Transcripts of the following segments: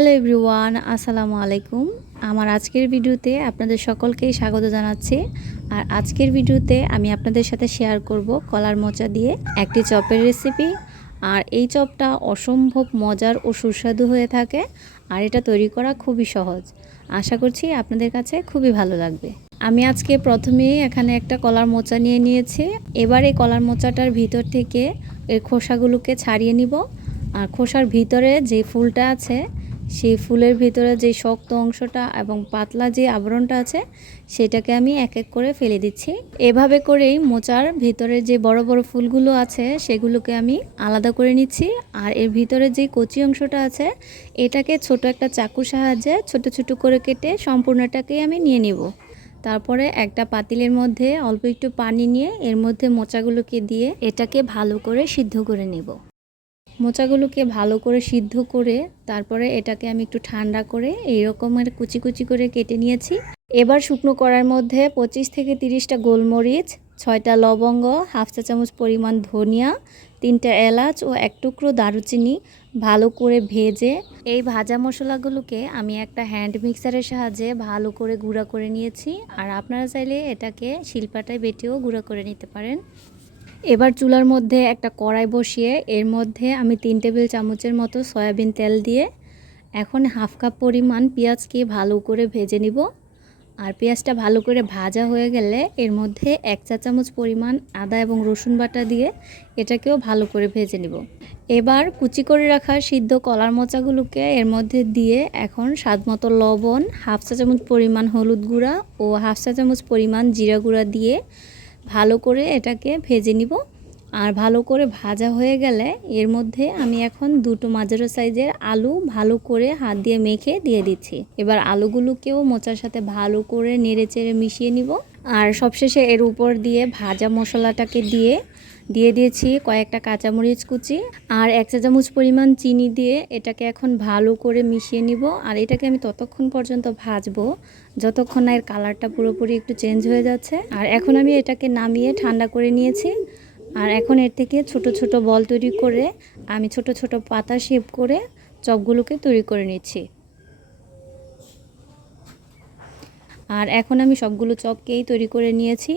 Hello everyone, আসসালামু আলাইকুম। আমার আজকের ভিডিওতে আপনাদের সকলকেই স্বাগত জানাচ্ছি। আর আজকের ভিডিওতে আমি আপনাদের সাথে শেয়ার করব কলার মোচা দিয়ে একটি চপের রেসিপি। আর এই চপটা অসম্ভব মজার ও সুস্বাদু হয়ে থাকে আর এটা তৈরি করা খুবই সহজ। আশা করছি আপনাদের কাছে খুবই ভালো লাগবে। আমি আজকে প্রথমেই এখানে একটা কলার মোচা নিয়ে নিয়েছি। এবার এই কলার মোচাটার ভিতর থেকে এর খোসাগুলোকে ছাড়িয়ে নিব। আর খোসার ভিতরে যে ফুলটা আছে সেই ফুলের ভিতরে যে শক্ত অংশটা এবং পাতলা যে আবরণটা আছে, সেটাকে আমি এক এক করে ফেলে দিচ্ছি। এভাবে করেই মোচার ভিতরে যে বড় বড় ফুলগুলো আছে, সেগুলোকে আমি আলাদা করে নিচ্ছি। আর এর ভিতরে যে কচি অংশটা আছে, এটাকে ছোট একটা চাকুর সাহায্যে ছোট ছোট করে কেটে সম্পূর্ণটাকেই আমি নিয়ে নিব। তারপরে একটা পাতিলের মধ্যে অল্প একটু পানি নিয়ে এর মধ্যে মোচাগুলোকে দিয়ে এটাকে ভালো করে সিদ্ধ করে নেব। মোচাগুলোকে ভালো করে সিদ্ধ করে তারপরে এটাকে আমি একটু ঠান্ডা করে এই রকমের কুচি কুচি করে কেটে নিয়েছি। এবার শুকনো করার মধ্যে পঁচিশ থেকে তিরিশটা গোলমরিচ, ছয়টা লবঙ্গ, হাফ চা চামচ পরিমাণ ধনিয়া, তিনটা এলাচ ও এক টুকরো দারুচিনি ভালো করে ভেজে এই ভাজা মশলাগুলোকে আমি একটা হ্যান্ড মিক্সারের সাহায্যে ভালো করে গুঁড়া করে নিয়েছি। আর আপনারা চাইলে এটাকে শিলপাটায় বেটেও গুঁড়া করে নিতে পারেন। এবার চুলার মধ্যে একটা কড়াই বসিয়ে এর মধ্যে আমি তিন টেবিল চামচের মতো সয়াবিন তেল দিয়ে এখন হাফ কাপ পরিমাণ পেঁয়াজকে ভালো করে ভেজে নিব। আর পেঁয়াজটা ভালো করে ভাজা হয়ে গেলে এর মধ্যে এক চা চামচ পরিমাণ আদা এবং রসুন বাটা দিয়ে এটাকেও ভালো করে ভেজে নিব। এবার কুচি করে রাখা সিদ্ধ কলার মোচাগুলোকে এর মধ্যে দিয়ে এখন স্বাদ মতো লবণ, হাফ চা চামচ পরিমাণ হলুদ গুঁড়া ও হাফ চা চামচ পরিমাণ জিরা গুঁড়া দিয়ে ভালো করে এটাকে ভেজে নিব। আর ভালো করে ভাজা হয়ে গেলে এর মধ্যে আমি এখন দুটো মাঝারো সাইজের আলু ভালো করে হাত দিয়ে মেখে দিয়ে দিচ্ছি। এবার আলুগুলোকেও মোচার সাথে ভালো করে নেড়ে চেড়ে মিশিয়ে নিব। আর সবশেষে এর উপর দিয়ে ভাজা মশলাটাকে দিয়ে দিয়ে দিয়েছি কয়েকটা কাঁচামরিচ কুচি আর এক চা চামচ পরিমাণ চিনি দিয়ে এটাকে এখন ভালো করে মিশিয়ে নিব আর এটাকে আমি ততক্ষণ পর্যন্ত ভাজবো যতক্ষণ না এর কালারটা পুরোপুরি একটু চেঞ্জ হয়ে যাচ্ছে। আর এখন আমি এটাকে নামিয়ে ঠান্ডা করে নিয়েছি আর এখন এর থেকে ছোট ছোট বল তৈরি করে আমি ছোট ছোট পাতা শেপ করে চপগুলোকে তৈরি করে নিচ্ছি। আর এখন আমি সবগুলো চপকেই তৈরি করে নিয়েছি।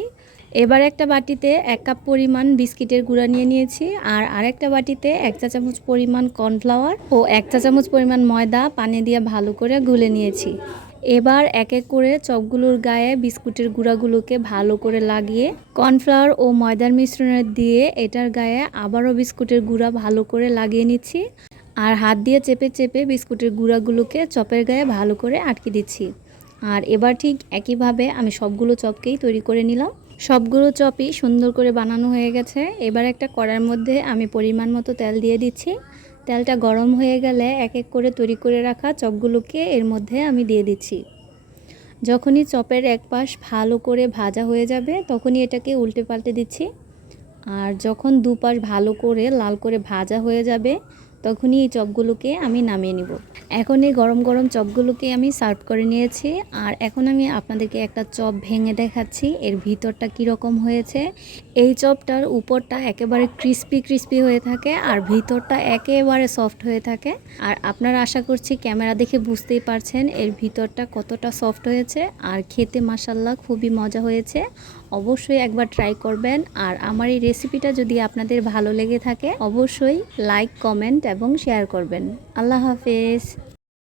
এবার একটা বাটিতে এক কাপ পরিমাণ বিস্কিটের গুঁড়া নিয়ে নিয়েছি আর আরেকটা বাটিতে এক চা চামচ পরিমাণ কর্নফ্লাওয়ার ও এক চা চামচ পরিমাণ ময়দা পানি দিয়ে ভালো করে গুলে নিয়েছি। এবার এক এক করে চপগুলোর গায়ে বিস্কুটের গুঁড়াগুলোকে ভালো করে লাগিয়ে কর্নফ্লাওয়ার ও ময়দার মিশ্রণে দিয়ে এটার গায়ে আবারও বিস্কুটের গুঁড়া ভালো করে লাগিয়ে নিচ্ছি। আর হাত দিয়ে চেপে চেপে বিস্কুটের গুঁড়াগুলোকে চপের গায়ে ভালো করে আটকে দিচ্ছি। আর এবার ঠিক একইভাবে আমি সবগুলো চপকেই তৈরি করে নিলাম। সবগুলো চপই সুন্দর করে বানানো হয়ে গেছে। এবার একটা কড়ার মধ্যে আমি পরিমাণ মতো তেল দিয়ে দিচ্ছি। তেলটা গরম হয়ে গেলে এক এক করে তৈরি করে রাখা চপগুলোকে এর মধ্যে আমি দিয়ে দিচ্ছি। যখনই চপের এক পাশ ভালো করে ভাজা হয়ে যাবে, তখনই এটাকে উল্টে পাল্টে দিচ্ছি। আর যখন দুপাশ ভালো করে লাল করে ভাজা হয়ে যাবে তখনই এই চপগুলোকে আমি নামিয়ে নিব। এখন এই গরম গরম চপগুলোকে আমি সার্ভ করে নিয়েছি। আর এখন আমি আপনাদেরকে একটা চপ ভেঙে দেখাচ্ছি। এর ভিতরটা কীরকম হয়েছে? এই চপটার উপরটা একেবারে ক্রিস্পি ক্রিস্পি হয়ে থাকে আর ভিতরটা একেবারে সফট হয়ে থাকে। আর আপনারা আশা করছি ক্যামেরা দেখে বুঝতেই পারছেন এর ভিতরটা কতটা সফট হয়েছে। আর খেতে মাসাল্লাহ খুবই মজা হয়েছে। অবশ্যই একবার ট্রাই করবেন। আর আমার এই রেসিপিটা যদি আপনাদের ভালো লেগে থাকে, অবশ্যই লাইক কমেন্ট এবং শেয়ার করবেন। আল্লাহ হাফেজ।